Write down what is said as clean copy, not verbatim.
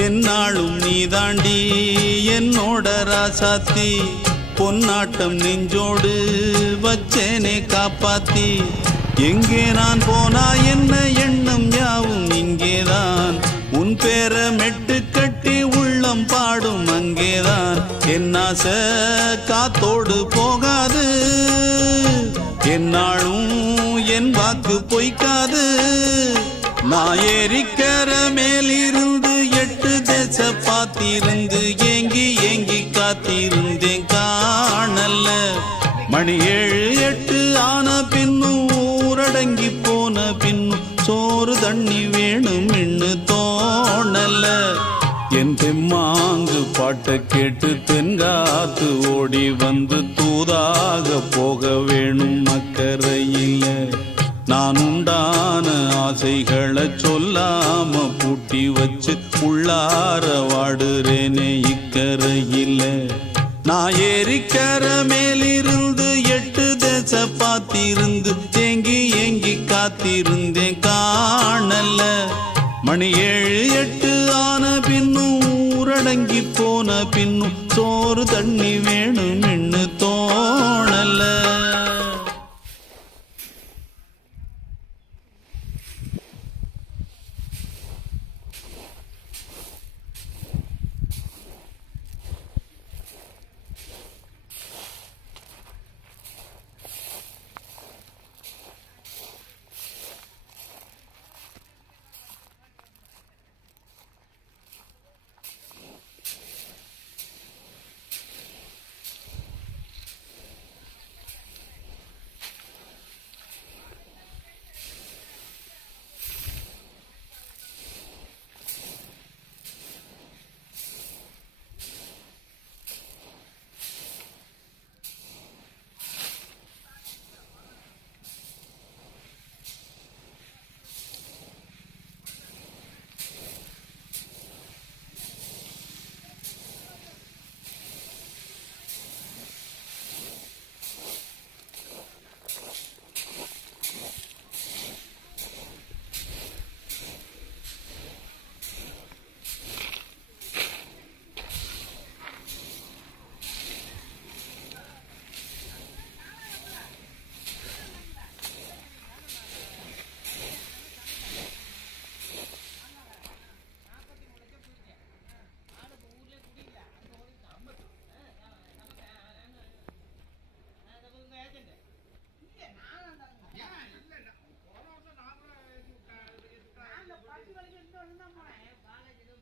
என்னாலும் நீதாண்டி என்னோட ராசாத்தி பொன்னாட்டம் நெஞ்சோடு வச்சேனே காப்பாத்தி எங்கே நான் போனா என்ன எண்ணம் யாவும் இங்கேதான் உன் பேர மெட்டு கட்டி உள்ளம் பாடும் அங்கேதான் என் ஆசை காத்தோடு போகாது என்னாலும் என் வாக்கு பொய்க்காது நான் ஏரிக்கர மேலிருந்து 8 தேச பார்த்திருந்து ஏங்கி ஏங்கி காத்திருந்தேன் காணல்ல மணி 7 8 ஆன பின்னும் ஊரடங்கி போன பின்னும் சோறு தண்ணி வேணும் இன்னு தோணல என் தெம்மாங்கு பாட்டை கேட்டு தென்காத்து ஓடி வந்து தூதாக போக வேணும் அக்கறையில நான் உண்டான ஆசைகளை சொல்லாம பூட்டி வச்சு உள்ளார வாடுறேனே இக்கரையில நான் ஏரிக்கர மேலிருந்து 8 தேச பார்த்திருந்து ஏங்கி ஏங்கி காத்திருந்தேன் காணல மணி 7 8 ஆன பின்னும் ஊரடங்கி போன பின்னும் சோறு தண்ணி வேணும் இன்னு